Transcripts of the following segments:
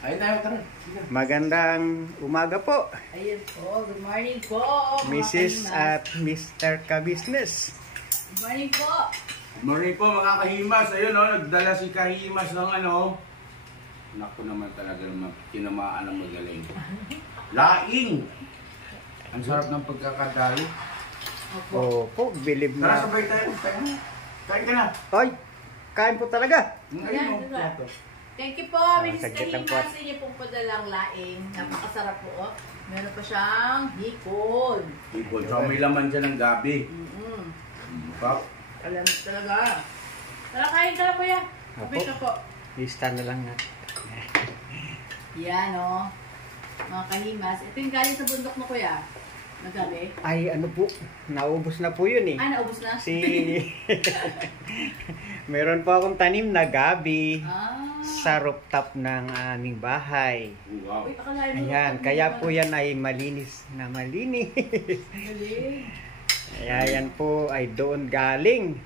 Ayun tayo, tara. Magandang umaga po. Ayun po, good morning po. Mrs. at Mr. Ka-Business. Good morning po. Good morning po mga kahimas. Ayun o, nagdala si kahimas ng ano. Naku naman talaga naman, tinamaan ng magaling. Laing! Ang sarap ng pagkakadali. Opo, bilib Tara, na. sabay tayo. Kain ka na. Ay, kain po talaga. Ayun o, Ayan, diba? plato. Thank you po, Mrs. saglit lang po. Kahimas. Inyo pong padalang laing. Napakasarap po. Oh. Meron pa siyang hipon. Ipon. So may laman siya ng gabi. Pap. Alam mo talaga. Tara, kain ka na kuya. Kapit na po. Lista na lang na. Yan o. Mga kahimas. Ito yung galing sa bundok mo kuya. Nagabi. Ay, ano po, naubos na po yun eh. Ah, naubos na? Meron po akong tanim na gabi Ah. sa rooftop ng aming bahay. Wow. Uy, akalain mo. Ayan, kaya po yan ay malinis na malinis. Galing. Kaya yan po ay doon galing.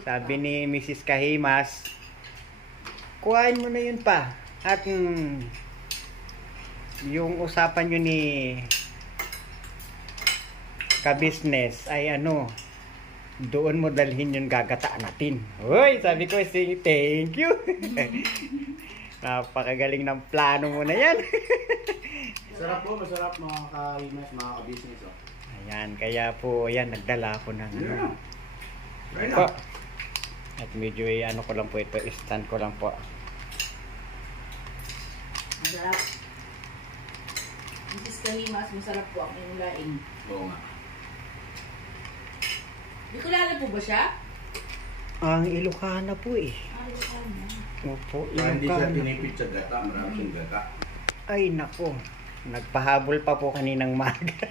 Sabi ni Mrs. Kahimas, kuhain mo na yun pa. At yung usapan nyo ni Ka-Business ay ano, doon mo dalhin yung gagataan natin. Uy, sabi ko, say thank you. Napakagaling ng plano mo na yan. Masarap po, masarap mga kahimas, mga ka-business. Oh. Ayan, kaya po, ayan, nagdala ako ng ano. Yeah. Right Po. now. At medyo ano ko lang po ito, stand ko lang po. Masarap. Mrs. Kahimas, masarap po ang inyong laing. Oo nga. Bicolano po ba siya? Ang Ilocana po eh. Ah, Bicolano. Opo, Kaya hindi siya Ilocana. tinipid sa gata, marami siyang gata. Ay nako, nagpahabol pa po kaninang maga.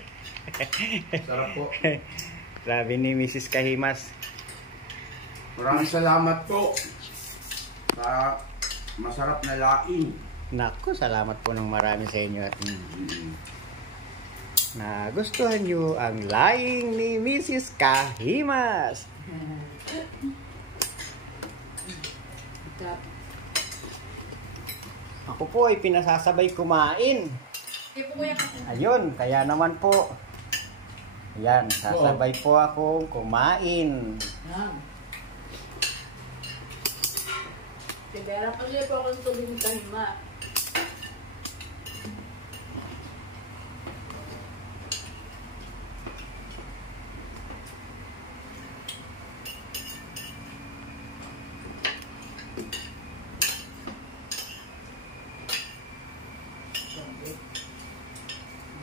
Sarap po. Sabi ni Mrs. Kahimas, Maraming salamat po sa masarap na laing. nako, salamat po ng marami sa inyo at nagustuhan nyo ang laing ni Mrs. Kahimas. Ako po ay pinasasabay kumain. Hindi po kuya kasi. Ayun, kaya naman po. Ayan, sasabay po ako kumain. Yan. Kaya pala po ako ng tubig ng kahima.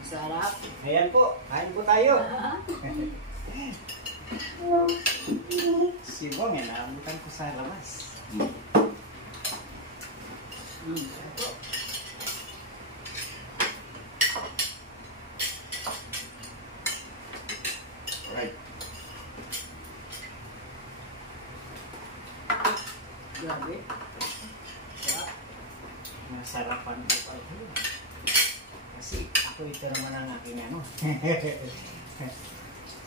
Sarap. Ayan po, kain po tayo. Si Bong, yan, naabutan ko sa labas. Ito. Alright. Grabe. Masarapan po pa ito. Kasi ako ito naman ang aking ano.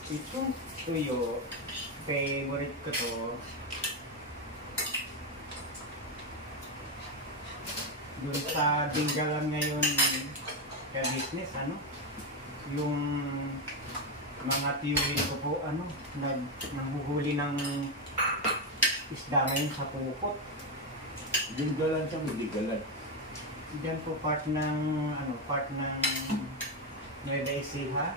Itong tuyo, favorite ko to. Doon sa Dingalan ngayon Ka-Business, ano? Yung mga tiyuhin ko po, ano, nanghuhuli ng isda ngayon sa pupot. Dingalan siya, magigalan. Diyan po part ng Nueva Ecija.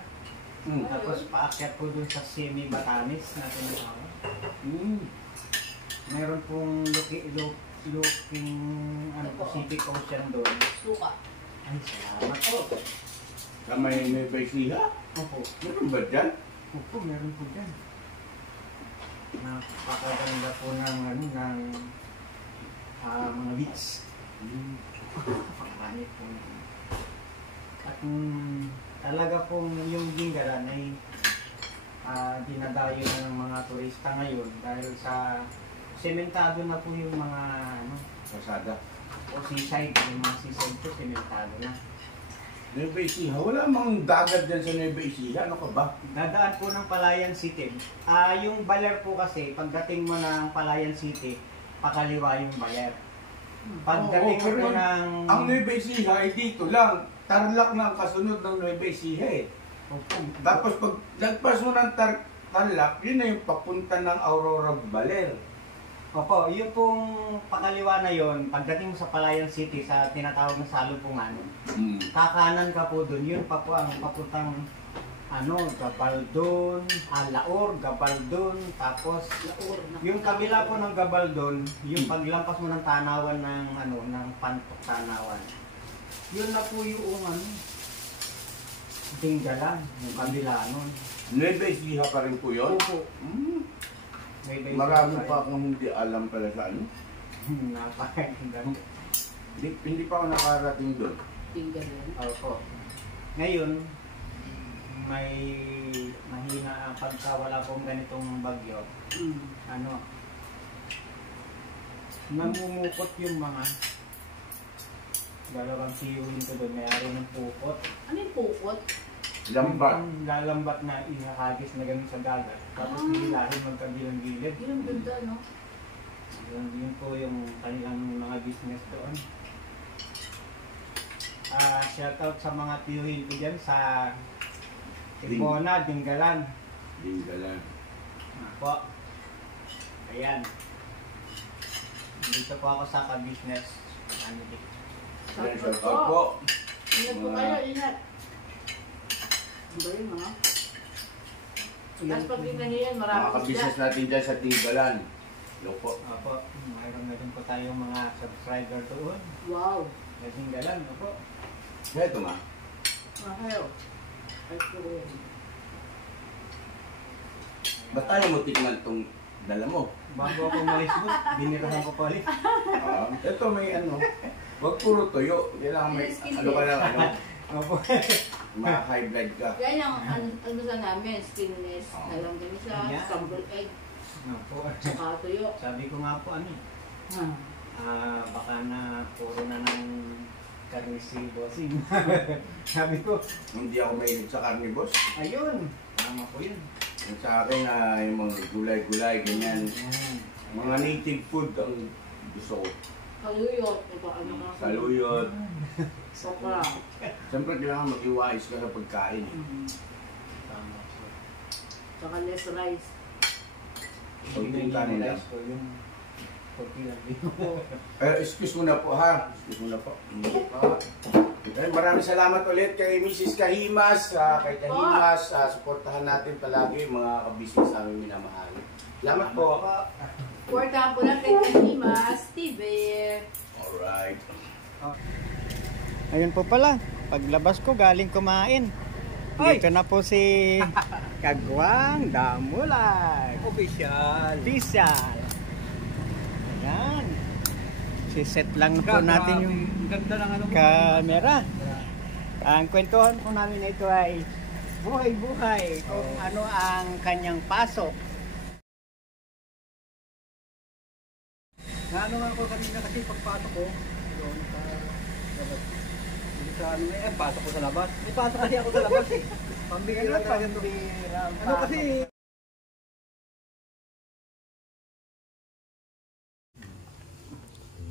Tapos paakyat po dun sa Semi Batanes na tinatawag. Meron pong looking Pacific Ocean doon. Suka. Ay, salamat po. Sa may baisiha? Opo. Meron ba dyan? Opo, meron po dyan. Napakaganda po ng mga beach. Pagmani po. At talaga pong yung Dingalan ay dinadayo na ng mga turista ngayon dahil sa sementado na po yung mga Pasada. o seaside, yung mga seaside po sementado na. Nueva Ecija. Wala mang dagat dyan sa Nueva Ecija. Ano ka ba? Dadaan po ng Palayan City. Yung Baler po kasi, pagdating mo ng Palayan City, pakaliwa yung Baler. Pagdating Oo, ko pero ng... ang Nueva Ecija ay dito lang. Tarlac na ang kasunod ng Nueva Ecija eh. Tapos pag lagpas mo ng Tarlac, yun na yung papunta ng Aurora Baler. Opo, yun pong pakaliwa na yon, pagdating mo sa Palayan City sa tinatawag na Salumpungan, kakanan ka po dun, yun pa po ang papuntang Gabaldon, Laor, Gabaldon, tapos yung kabila po ng Gabaldon, yung paglampas mo ng Tanawan ng Pantok Tanawan. Yun na po yung Tinggalan, yung kabila nun. Nueva Ecija pa rin po yun? Opo. Marami pa akong hindi alam pala sa ano. Napakaganda. Hindi pa ako nakarating doon. Tinggalan. Opo. Ngayon, may mahina pagka wala pong ganitong bagyo. Namumukot yung mga dalawang tiyuhin ko doon, may araw ng pukot. Ano yung pukot? Lambat. Yung lalambat na inahagis na ganun sa dagat. Tapos hilahin magkabilang gilid. Yun ang ganda, no? Yun po yung kanilang mga business doon. Shout out sa mga tiyuhin ko dyan sa Tipona, Dinggalan. Dinggalan. Po. Ayan. Dito po ako sa ka-business. Shout out po. Ingat po kayo, ingat. Ano ba yun, mga? Tapos pag tingnan niyo yan, marami Mga ka-business natin dyan sa Tinggalan. Hello po. Opo. Mayroon na rin po tayong mga subscriber doon. Wow. Sa Dinggalan, opo. Ito nga. Kayo. Ay, puro yan. Ba't tayo mo tignan itong dala mo? Bago ako malis boss, binirahan ko pa ulit. Ito may wag puro tuyo. Kailangan may, ano ka lang, Opo. mga high blood ka. Yan yung ano sa namin, skinless na lang din siya, Ayan. scrambled egg, Opo. saka tuyo. Sabi ko nga po baka na puro na ng karne si bossing. Sabi ko, Hindi ako mahilig sa karne, boss. ayun, tama po yun. Yung sa akin, yung mga gulay-gulay, ganyan. Ayan. Mga native food ang gusto ko. Kaluyot, diba? Ano ka? Saluyot. Sokra. Siyempre, kailangan mag-iwais ka sa pagkain. Tama po. Saka less rice. Kunting kanin lang. Rice ko yung tortilla. Excuse mo na po, ha? Excuse mo na po. Maraming salamat ulit kay Mrs. Kahimas. Kay Kahimas, suportahan natin palagi mga kabisnes namin minamahal. Salamat po. Porta po lang kay Kanimas TV. Alright. Ayun po pala, paglabas ko galing kumain. Dito na po si Kagwang Damulag. Official. Ayan. Si-set lang po natin yung ganda ng camera. Ang kwentuhan po namin na ito ay buhay-buhay kung ano ang kanyang pasok. Naano nga ako kanina kasi pagpasok ko, doon sa labas. Sa ano pasok ko sa labas. May pasok kasi ako sa labas eh. Pambihira talaga ito. Ano kasi,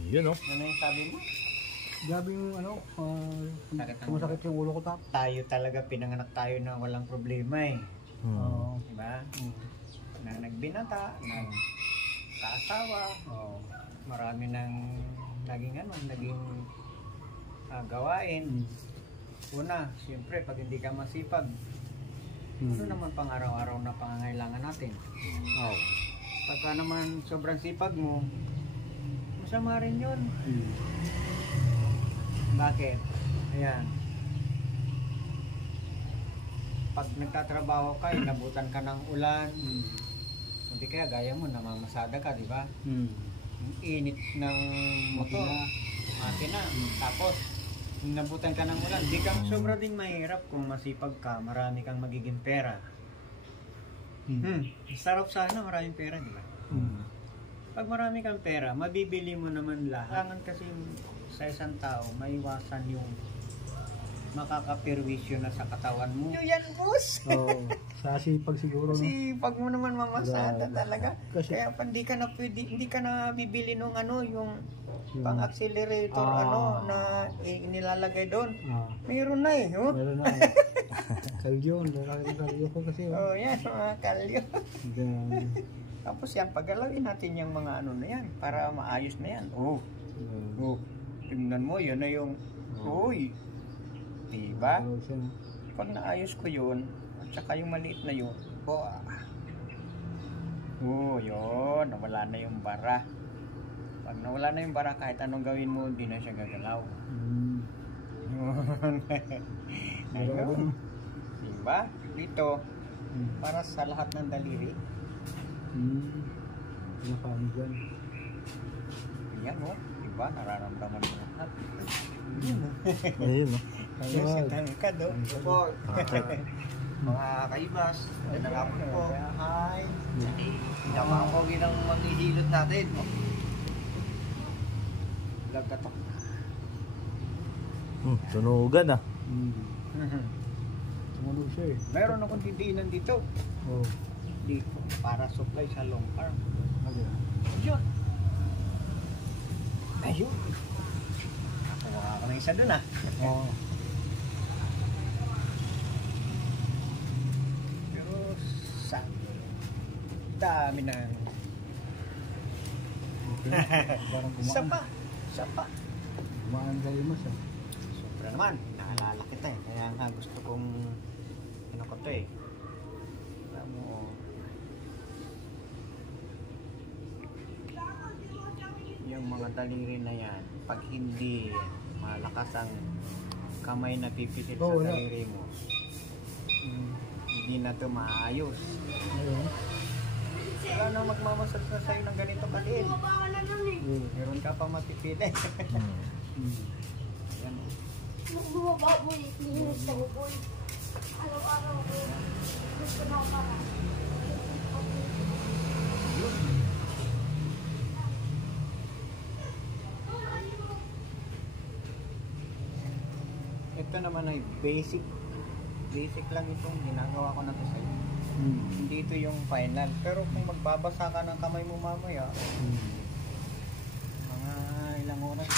Yun, no? Ano yung sabi mo? grabe yung sumasakit yung ulo ko tap. Tayo talaga, pinanganak tayo na walang problema eh. Oo. Diba? Na nagbinata, nagkaasawa, marami nang naging gawain. Una, siyempre, pag hindi ka masipag, ano naman pang araw-araw na pangangailangan natin? Pagka naman sobrang sipag mo, masama rin yun. Bakit? Ayan. Pag nagtatrabaho ka, inabutan ka ng ulan, hindi kaya gaya mo, namamasada ka, di ba? Yung init ng motor, makina. Tapos, nabutan ka ng ulan, di ka sobra ding mahirap kung masipag ka, marami kang magiging pera. Sarap sana, maraming pera, di ba? Pag marami kang pera, mabibili mo naman lahat. Kailangan kasi sa isang tao, maiwasan yung makakapirwisyo na sa katawan mo. Yan, boss! Sa sipag siguro. Kasi pag mo naman mamasada Grabe. talaga. Kasi- Kaya pa hindi ka na pwede, hindi ka na bibili nung yung pang accelerator na inilalagay doon. Ah. Meron na eh. Oh. Meron na. Kalyo. Kalyo ko kasi. Oh, yan mga kalyo. Yan. Tapos yan, paggalawin natin yung mga ano na yan para maayos na yan. Oh. Oh. Tingnan mo, yun na yung uy. Diba? Pag naayos ko yun, at saka yung maliit na yun, yun, nawala na yung bara. Pag nawala na yung bara, kahit anong gawin mo, hindi na siya gagalaw. Ayun. Diba? Dito, para sa lahat ng daliri. Nakano dyan. Yan o, diba? Nararamdaman mo lahat. Ayun, no? Ayun, si Tangkad o. Opo. Mga kaibas, magandang hapon po. Hi. Yaman po ginang maghihilot natin. Lagkatok. Tunugan ah. Tumunog siya eh. Meron akong didiinan dito. Oo. Dito, para supply sa long arm. Ayun. Ayun. Ayun. Nakakuha ka ng isa dun ah. Oo. Pero sa dami na. Parang Isa kumaan. pa. Isa pa. Kumaan kayo mas ah. Sobra naman. Naalala kita eh. Kaya nga gusto kong ano ko to eh. Alam mo, yung mga daliri na yan, pag hindi malakas ang kamay na pipitit sa wala. daliri mo, hindi na ito maayos. Ayun. Wala nang magmamasad na sa'yo ng ganito kaliit. Meron ka pa mapipili. Ayan. Bumaba mo yung sa uboy. Araw-araw ko. Gusto na ako para. Ito naman ay basic. Basic lang itong ginagawa ko na to sa'yo. Hindi ito yung final. Pero kung magbabasa ka ng kamay mo mamaya, mga ilang oras,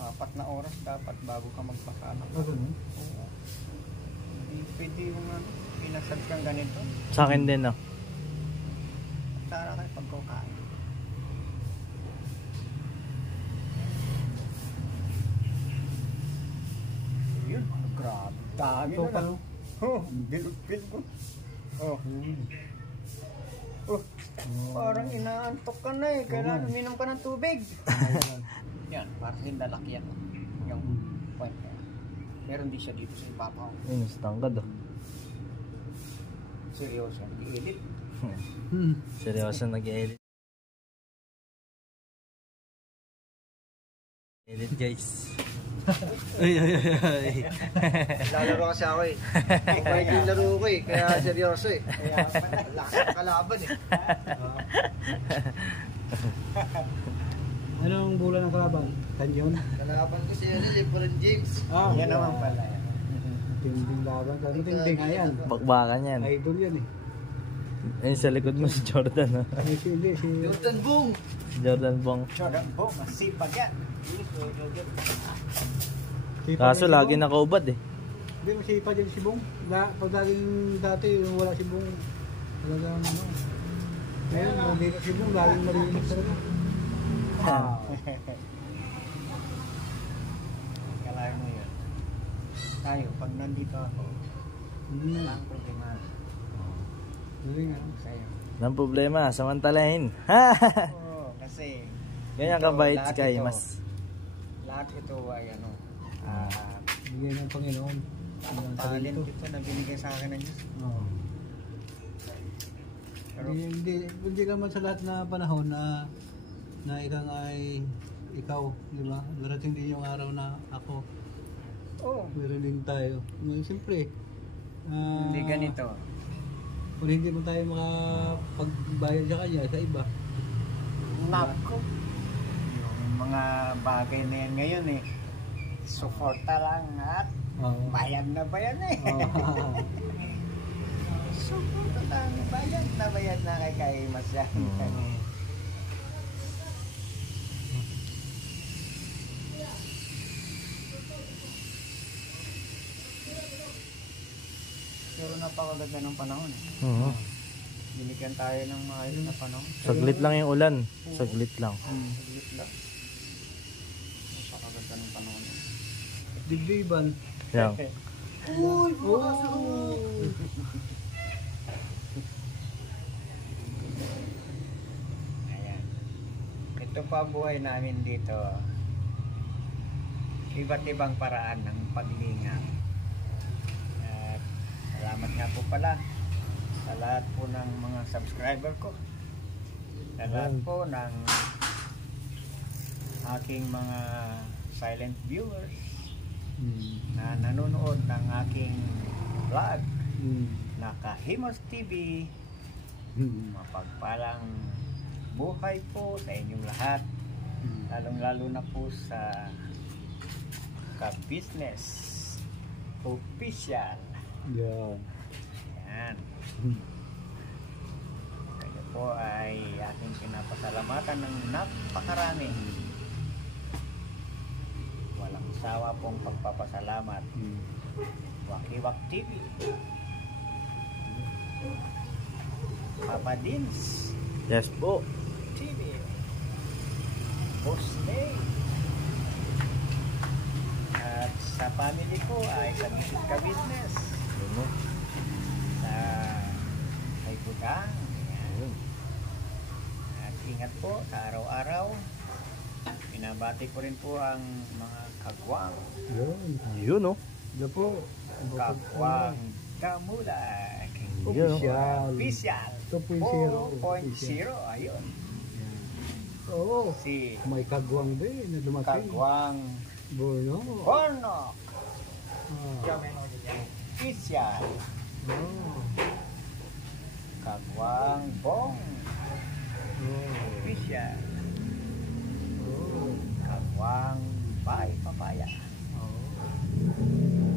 4 na oras dapat bago ka magbasa ng Ganun? Oo. Hindi pwede yung pinasad kang ganito. Sa akin din ah. Tara kayo pagkukain. Yun, grabe. Dami Ito na pa, na. no? Oh, bilog-bilog ko. Oh, oh, parang inaantok ka na eh. Kailangan uminom ka ng tubig. Yan, parang hindi lalaki yan. Yung point na yan. Meron din siya dito sa ibabaw. Ayun, sa tangkad ah. Seryoso, i-edit. Seryoso nag-edit. Edit guys. Ay. Lalaro kasi ako eh. Mabait yung laro ko eh. Kaya seryoso eh. Kaya pala, Lakas ng kalaban eh. Anong bulan ng kalaban? Kanyon? Kalaban ko si LeBron James. yan naman pala. Tinding laban. Tinding nga yan. Bakbakan yan. Idol yan eh. Ayun sa likod mo si Jordan ah. Hindi, si Jordan Boom! Si Jordan Bong. Jordan Boom, masipag yan. Kaso lagi nakaubad eh. Hindi mo sipa dyan si Bong. Pag laging dati wala si Bong. Talagang ano. Ngayon, nandito si Bong. Laging malinis talaga. Kalahin mo yun. Tayo, pag nandito ako, wala ang problema. Hindi nga. Sa'yo. Nang problema, samantalahin. Oo, kasi Ganyan ito, kabait lahat kay ito- mas. Lahat ito ay ano, Bigyan ng Panginoon. Ang talent talento. ito na binigay sa akin ng Diyos. Oo. Pero Hindi naman sa lahat na panahon na ikaw ay ikaw, di ba? Darating din yung araw na ako, oh, meron din tayo. Ngayon, siyempre, hindi ganito. kung hindi mo tayo makapagbayad sa kanya, sa iba. Nako. Yung mga bagay na yan ngayon eh, suporta lang at Oo. bayad na bayad eh. Suporta lang, bayad na kay Mas yan. napakaganda ng panahon. Oo. Binigyan tayo ng maayos na panahon. Saglit lang yung ulan. Saglit lang. Saglit lang. Napakaganda ng panahon. Dibliban. Yan. Uy, oh. Ayan. Ito pa ang buhay namin dito. Iba't ibang paraan ng paglinga. At salamat nga po pala sa lahat po ng mga subscriber ko. Sa lahat po ng aking mga silent viewers na nanonood ng aking vlog na Kahimas TV. Mapagpalang buhay po sa inyong lahat, lalong-lalo na po sa Ka-Business Official. Yan. Yan. Kayo po ay aking pinapasalamatan ng napakarami. Walang sawa pong pagpapasalamat. Wakiwak TV, Papa Dins Yes po. TV, Boss Day. At sa family ko ay sa Mrs. Ka-Business, Ano? sa kay Budang. Ayan. At ingat po sa araw-araw. Binabati ko rin po ang mga kagwang. Yan. Yun oh. Yan po. Kagwang Damulag. Yun oh. Official. Official 2.0. 4.0. Ayun. Oo. Si May kagwang din na dumating. Kagwang Borno. Bornok. Ah. Official. Oh. Kagwang Bong. Oh. Official. Oh. Kagwang Bay Papaya. Oh.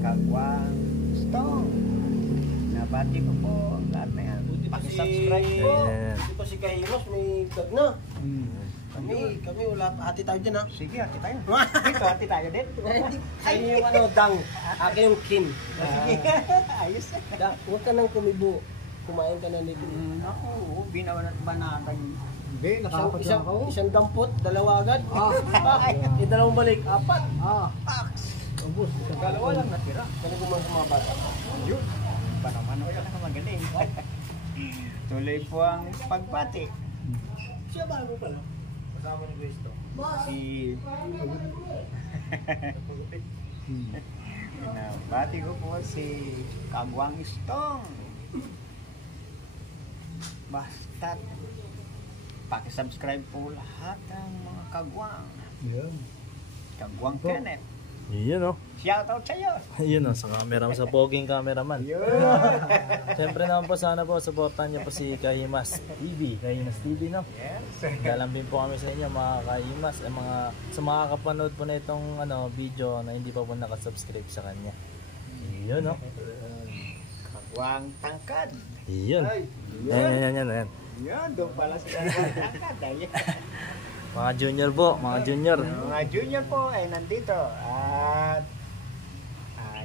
Kagwang Stone. Nabati ko po ang lahat na yan. Paki-subscribe po. Ayan. Ito si Kahimas, may vlog na. Hmm. Kami wala pa. Hati tayo dyan ha. Sige, hati tayo. Dito, hati tayo din. Sa inyo yung ano, dang. Akin yung kin. Sige, ayos. Dang, huwag ka nang kumibo. Kumain ka na nito. Naku, binabanatan. Hindi, nakapagyan ako. Isang dampot, dalawa agad. Dalawang balik, apat. Ubus. Dalawa lang natira. Kaya kung mga bata. Yun. Ba naman ako na magaling. Tuloy po ang pagbati. Siya bago pala. Kasama ni Cristo. Si... Binabati ko po si Kagwang Stong. Basta't pakisubscribe po lahat ng mga kagwang. Yan. Kagwang Kenneth. Yun oh. Shoutout sa'yo. Yun oh. Sa camera, sa poging cameraman. Yun. Siyempre naman po sana po supportan niyo po si Kahimas TV. Kahimas TV no. Yes. Galambin po kami sa inyo mga Kahimas, mga sa mga kapanood po na itong video na hindi pa po nakasubscribe sa kanya. Yun oh. Kagwang Tangkad. Yun. Yan. Yan, doon pala si Kagwang Tangkad. Ayan. Mga junior po, mga junior. Mga junior po ay nandito. At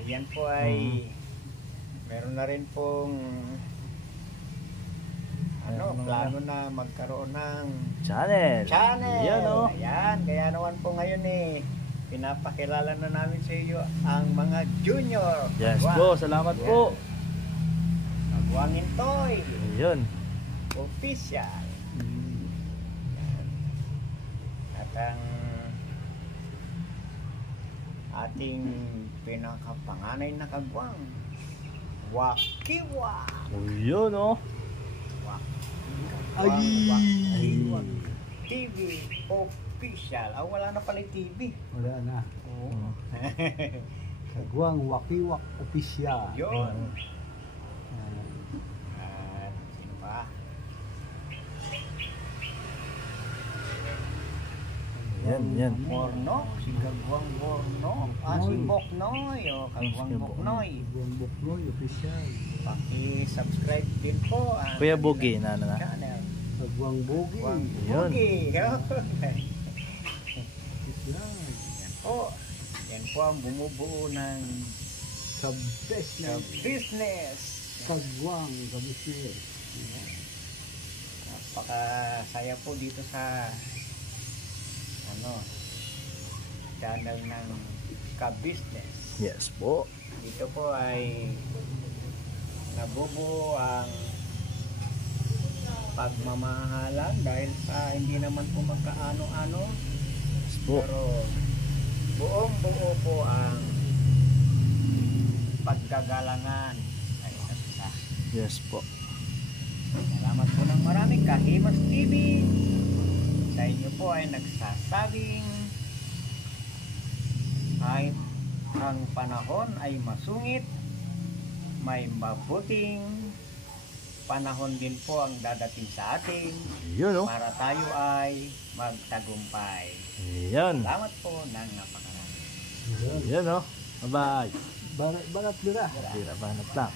yan po ay meron na rin pong plano na magkaroon ng Channel. Yan oh. Ayan, kaya naman po ngayon pinapakilala na namin sa iyo ang mga junior. Yes po, salamat po. Kagwangin Toy. Yun. Official. At ang ating pinakapanganay na kagwang, Wakiwa. Yun oh. Wakiwa TV Official. Wala na pala yung TV. Wala na. Oo. Kagwang Wakiwak Official. Yun. At sino pa? Yan. Bornok, si Kagwang Bornok. Si Boknoy. Kagwang Boknoy. Kagwang Boknoy Official. Paki-subscribe din po ang Kuya Bogi na channel. Kagwang Bogi. Kagwang Yun. Bogi. Official. Yan po ang bumubuo ng Ka-business. business. Kagwang, kabisnes. Napakasaya po dito sa channel ng Ka-Business. Yes po. Dito po ay nabubuo ang pagmamahalan dahil sa hindi naman po magkaano-ano, Yes po. pero buong buo po ang pagkagalangan ay isa. Yes po. Salamat po ng maraming Kahimas TV. Sa inyo po ay nagsasabing ay ang panahon ay masungit, may mabuting panahon din po ang dadating sa atin Yun, oh. para tayo ay magtagumpay. Yan. Salamat po ng napakarami. Yan, oh. Bye-bye. Banat bira. Tira, banat lang.